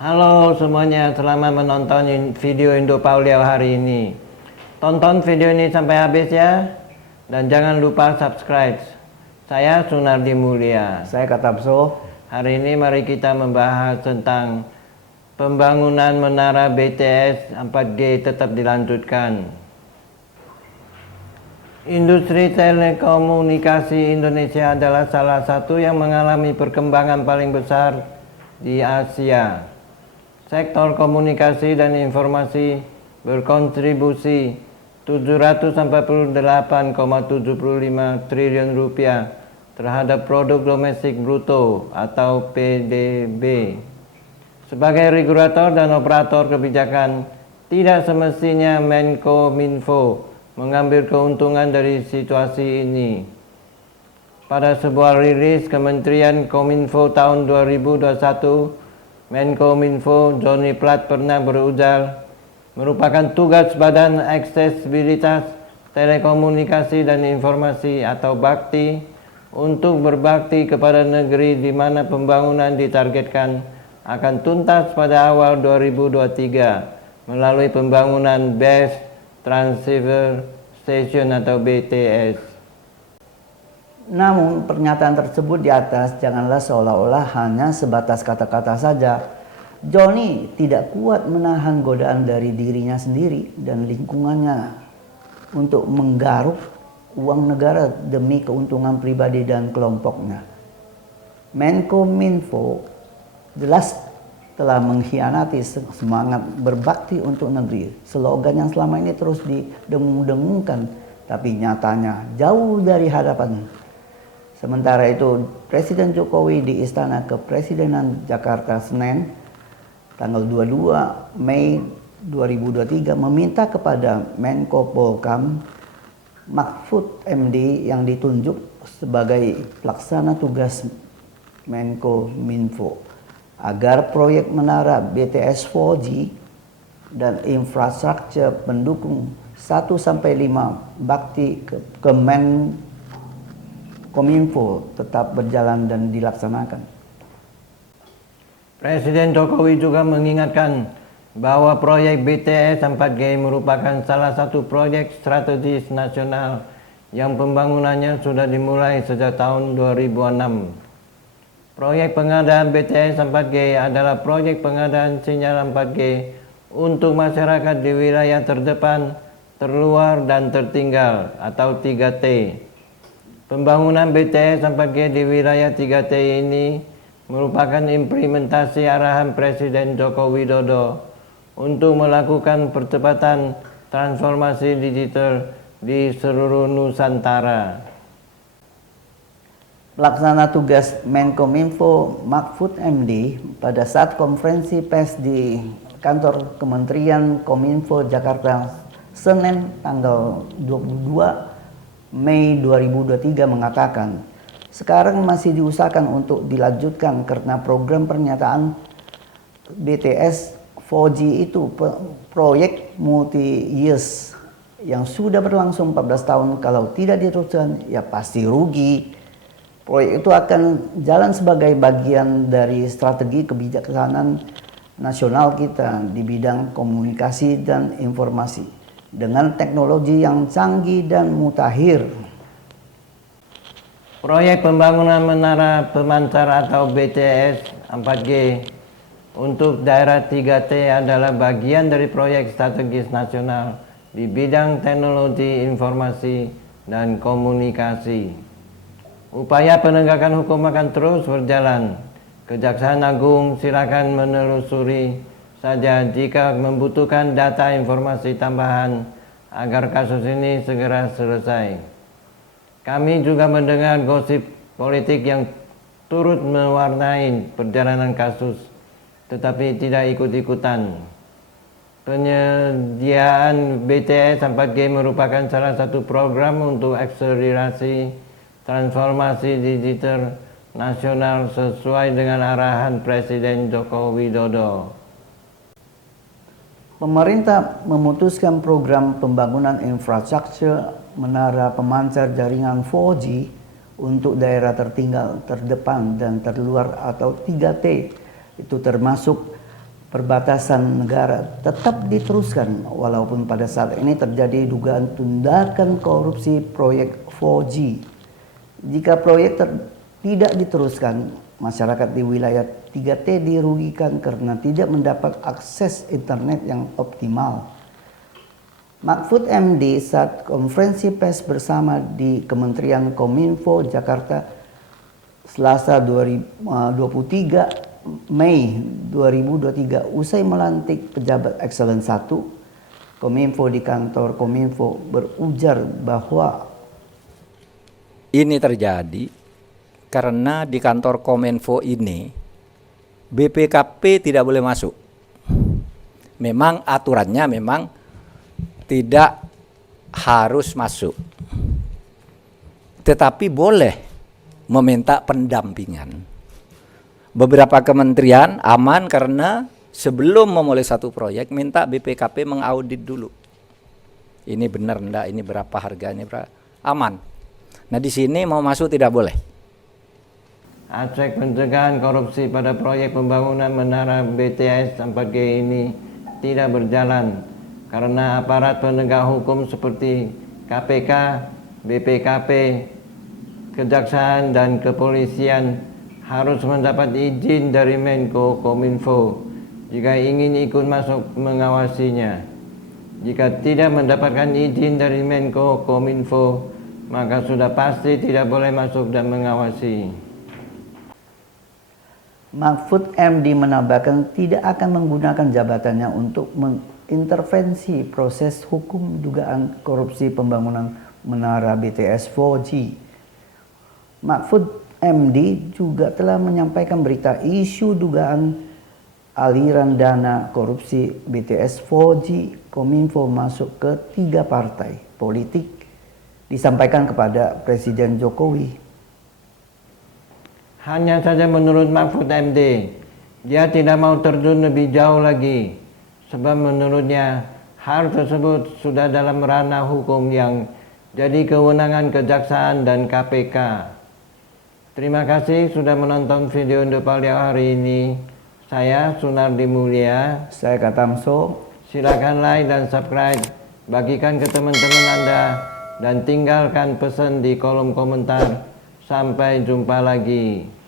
Halo semuanya, selamat menonton video Indo Pauliau hari ini. Tonton video ini sampai habis ya. Dan jangan lupa subscribe. Saya Sunardi Mulia. Saya Katabso. Hari ini mari kita membahas tentang pembangunan menara BTS 4G tetap dilanjutkan. Industri telekomunikasi Indonesia adalah salah satu yang mengalami perkembangan paling besar di Asia. Sektor komunikasi dan informasi berkontribusi 748,75 triliun rupiah terhadap produk domestik bruto atau PDB. Sebagai regulator dan operator kebijakan, tidak semestinya Menkominfo mengambil keuntungan dari situasi ini. Pada sebuah rilis Kementerian Kominfo tahun 2021, Menkominfo Joni Plat pernah berujar, merupakan tugas Badan Aksesibilitas Telekomunikasi dan Informasi atau BAKTI untuk berbakti kepada negeri di mana pembangunan ditargetkan akan tuntas pada awal 2023 melalui pembangunan Base Transceiver Station atau BTS. Namun pernyataan tersebut di atas janganlah seolah-olah hanya sebatas kata-kata saja. Joni tidak kuat menahan godaan dari dirinya sendiri dan lingkungannya untuk menggaruk uang negara demi keuntungan pribadi dan kelompoknya. Menkominfo jelas telah mengkhianati semangat berbakti untuk negeri. Slogan yang selama ini terus didengung-dengungkan, tapi nyatanya jauh dari harapan. Sementara itu, Presiden Jokowi di Istana Kepresidenan Jakarta Senin, tanggal 22 Mei 2023 meminta kepada Menko Polhukam Mahfud MD yang ditunjuk sebagai pelaksana tugas Menkominfo agar proyek menara BTS 4G dan infrastruktur pendukung 1-5 bakti Kominfo tetap berjalan dan dilaksanakan. Presiden Jokowi juga mengingatkan bahwa proyek BTS 4G merupakan salah satu proyek strategis nasional yang pembangunannya sudah dimulai sejak tahun 2006. Proyek pengadaan BTS 4G adalah proyek pengadaan sinyal 4G untuk masyarakat di wilayah terdepan, terluar, dan tertinggal atau 3T. Pembangunan BTS 4G di wilayah 3T ini merupakan implementasi arahan Presiden Joko Widodo untuk melakukan percepatan transformasi digital di seluruh Nusantara. Pelaksana tugas Menkominfo Mahfud MD pada saat konferensi pers di kantor Kementerian Kominfo Jakarta Senin tanggal 22 Mei 2023 mengatakan, sekarang masih diusahakan untuk dilanjutkan karena program pernyataan BTS 4G itu proyek multi-years yang sudah berlangsung 14 tahun. Kalau tidak diteruskan, ya pasti rugi. Proyek itu akan jalan sebagai bagian dari strategi kebijaksanaan nasional kita di bidang komunikasi dan informasi dengan teknologi yang canggih dan mutakhir. Proyek pembangunan menara pemancar atau BTS 4G untuk daerah 3T adalah bagian dari proyek strategis nasional di bidang teknologi informasi dan komunikasi. Upaya penegakan hukum akan terus berjalan. Kejaksaan Agung silakan menelusuri saja jika membutuhkan data informasi tambahan agar kasus ini segera selesai. Kami juga mendengar gosip politik yang turut mewarnai perjalanan kasus, tetapi tidak ikut-ikutan. Penyediaan BTS 4G merupakan salah satu program untuk akselerasi transformasi digital nasional sesuai dengan arahan Presiden Joko Widodo. Pemerintah memutuskan program pembangunan infrastruktur menara pemancar jaringan 4G untuk daerah tertinggal, terdepan, dan terluar atau 3T. Itu termasuk perbatasan negara tetap diteruskan walaupun pada saat ini terjadi dugaan tundakan korupsi proyek 4G. Jika proyek tidak diteruskan, masyarakat di wilayah 3T dirugikan karena tidak mendapat akses internet yang optimal. Mahfud MD saat konferensi pers bersama di Kementerian Kominfo Jakarta Selasa 23 Mei 2023 usai melantik pejabat Excellent 1 Kominfo di kantor Kominfo berujar bahwa ini terjadi karena di kantor Kominfo ini BPKP tidak boleh masuk. Memang aturannya memang tidak harus masuk, tetapi boleh meminta pendampingan. Beberapa kementerian aman karena sebelum memulai satu proyek minta BPKP mengaudit dulu. Ini benar enggak, ini berapa harganya, berapa. Aman. Nah di sini mau masuk tidak boleh. Aspek pencegahan korupsi pada proyek pembangunan menara BTS 4G ini tidak berjalan karena aparat penegak hukum seperti KPK, BPKP, Kejaksaan dan Kepolisian harus mendapat izin dari Menko Kominfo jika ingin ikut masuk mengawasinya. Jika tidak mendapatkan izin dari Menko Kominfo, maka sudah pasti tidak boleh masuk dan mengawasi. Mahfud MD menambahkan tidak akan menggunakan jabatannya untuk mengintervensi proses hukum dugaan korupsi pembangunan menara BTS 4G. Mahfud MD juga telah menyampaikan berita isu dugaan aliran dana korupsi BTS 4G Kominfo masuk ke 3 partai politik disampaikan kepada Presiden Jokowi. Hanya saja menurut Mahfud MD, dia tidak mau terjun lebih jauh lagi, sebab menurutnya hal tersebut sudah dalam ranah hukum yang jadi kewenangan Kejaksaan dan KPK. Terima kasih sudah menonton video Indopalia hari ini. Saya Sunardi Mulia. Saya Katamso. Silakan like dan subscribe, bagikan ke teman-teman Anda, dan tinggalkan pesan di kolom komentar. Sampai jumpa lagi.